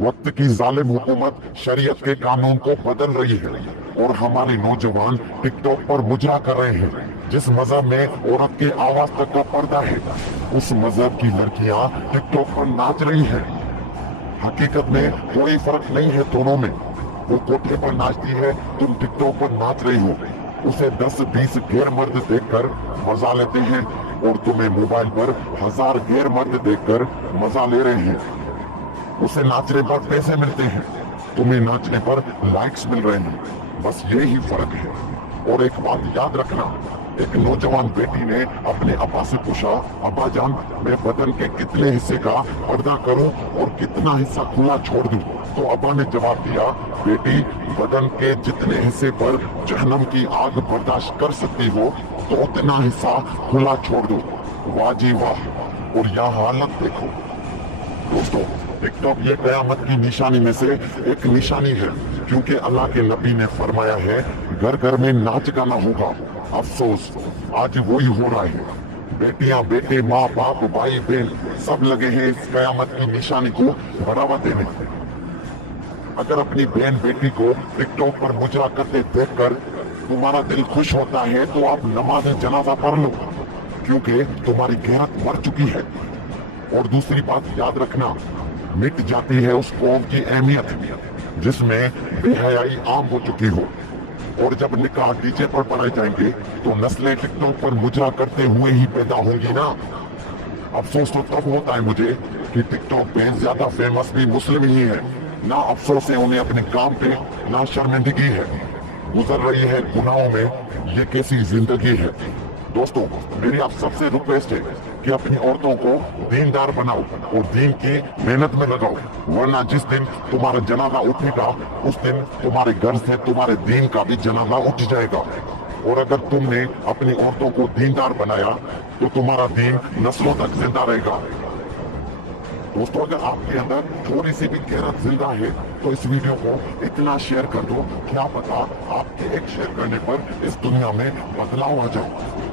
वक्त की जालिम हुकूमत शरीयत के कानून को बदल रही है और हमारे नौजवान टिकटॉक पर मुजरा कर रहे हैं। जिस मजहब में औरत के आवाज तक का पर्दा है, उस मजहब की लड़कियां टिकटॉक पर नाच रही हैं। हकीकत में कोई फर्क नहीं है दोनों में। वो कोठे पर नाचती है, तुम टिकटॉक पर नाच रही हो। उसे 10-20 गैर मर्द देखकर मजा लेते हैं और तुम्हें मोबाइल पर 1000 गैर मर्द देखकर मजा ले रहे हैं। उसे नाचने पर पैसे मिलते हैं, तुम्हें नाचने पर लाइक्स मिल रहे हैं। बस यही फर्क है। और एक बात याद रखना, एक नौजवान बेटी ने अपने अब्बा से पूछा, अब्बा जान मैं बदन के कितने हिस्से का पर्दा करूं और कितना हिस्सा खुला छोड़ दूं? तो अब्बा ने जवाब दिया, बेटी बदन के जितने हिस्से पर जहन्नम की आग बर्दाश्त कर सकती हो तो उतना हिस्सा खुला छोड़ दो। वाह जी वाह। और यह हालत देखो दोस्तों, टिकटॉक ये कयामत की निशानी में से एक निशानी है, क्योंकि अल्लाह के नबी ने फरमाया है घर घर में नाच गाना होगा। अफसोस आज वही हो रहा है। बेटियां बेटे माँ बाप भाई बहन सब लगे हैं इस कयामत की निशानी को बढ़ावा देने। अगर अपनी बहन बेटी को टिकटॉक पर मुजरा करते देखकर तुम्हारा दिल खुश होता है तो आप नमाज जनाजा पढ़ लो, क्योंकि तुम्हारी गैरत मर चुकी है। और दूसरी बात याद रखना, मिट जाती है उस कौम की अहमियत जिसमें बेहयाई आम हो चुकी हो। और जब निकाह डीजे पर पढ़ाए जाएंगे तो नस्लें टिकटॉक पर मुजरा करते हुए ही पैदा होंगी ना। अफसोस तो तब होता है मुझे कि टिकटॉक पे ज्यादा फेमस भी मुस्लिम ही है। ना अफसोस है उन्हें अपने काम पे, ना शर्मिंदगी है। गुजर रही है गुनाहों में, ये कैसी जिंदगी है। दोस्तों मेरी आप सबसे रिक्वेस्ट है कि अपनी औरतों को दीनदार बनाओ और दीन की मेहनत में लगाओ, वरना जिस दिन तुम्हारा जनाजा उठेगा उस दिन तुम्हारे घर से तुम्हारे दीन का भी जनाजा उठ जाएगा। और अगर तुमने अपनी औरतों को दीनदार बनाया तो तुम्हारा दीन नस्लों तक जिंदा रहेगा। दोस्तों अगर आपके अंदर थोड़ी सी भी गैरत जिंदा है तो इस वीडियो को इतना शेयर कर दो, क्या पता आपके एक शेयर करने पर इस दुनिया में बदलाव आ जाए।